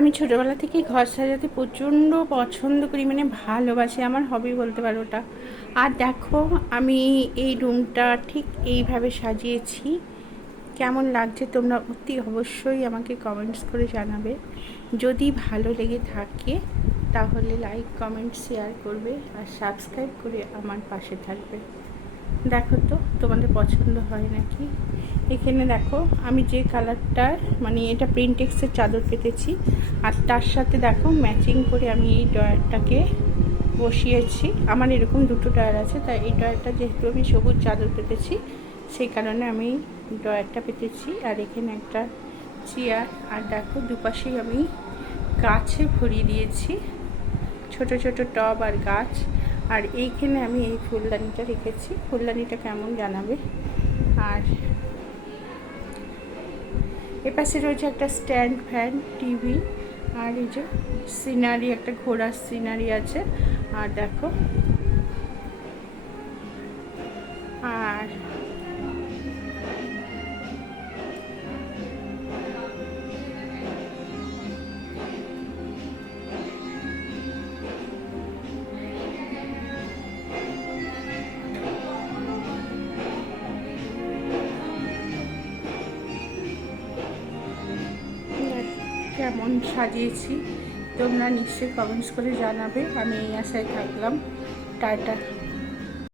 আমি ছোটোবেলা থেকেই ঘর সাজাতে প্রচণ্ড পছন্দ করি, মানে ভালোবাসি, আমার হবি বলতে পারো ওটা। আর দেখো আমি এই রুমটা ঠিক এইভাবে সাজিয়েছি। কেমন লাগছে তোমরা অতি অবশ্যই আমাকে কমেন্টস করে জানাবে। যদি ভালো লেগে থাকে তাহলে লাইক কমেন্ট শেয়ার করবে আর সাবস্ক্রাইব করে আমার পাশে থাকবে। দেখো তো তোমাদের পছন্দ হয় নাকি। এখানে দেখো আমি যে কালারটার মানে এটা প্রিন্টেক্সের চাদর পেতেছি, আর তার সাথে দেখো ম্যাচিং করে আমি এই ড্রয়ারটাকে বসিয়েছি। আমার এরকম দুটো ড্রয়ার আছে, তাই এই ড্রয়ারটা যেহেতু আমি সবুজ চাদর পেতেছি সেই কারণে আমি ড্রয়ারটা পেতেছি। আর এখানে একটা চেয়ার, আর দেখো দুপাশেই আমি গাছে ভরিয়ে দিয়েছি, ছোট ছোট টব আর গাছ। আর এইখানে আমি এই ফুলদানিটা রেখেছি, ফুলদানিটা কেমন জানাবে। আর এপাশে রয়েছে একটা স্ট্যান্ড ফ্যান, টিভি, আর এই যে সিনারি, একটা ঘোড়ার সিনারি আছে। আর দেখো আর কেমন সাজিয়েছি তোমরা নিশ্চয়ই কমেন্টস করে জানাবে। আমি এই আশায় থাকলাম। টাটা।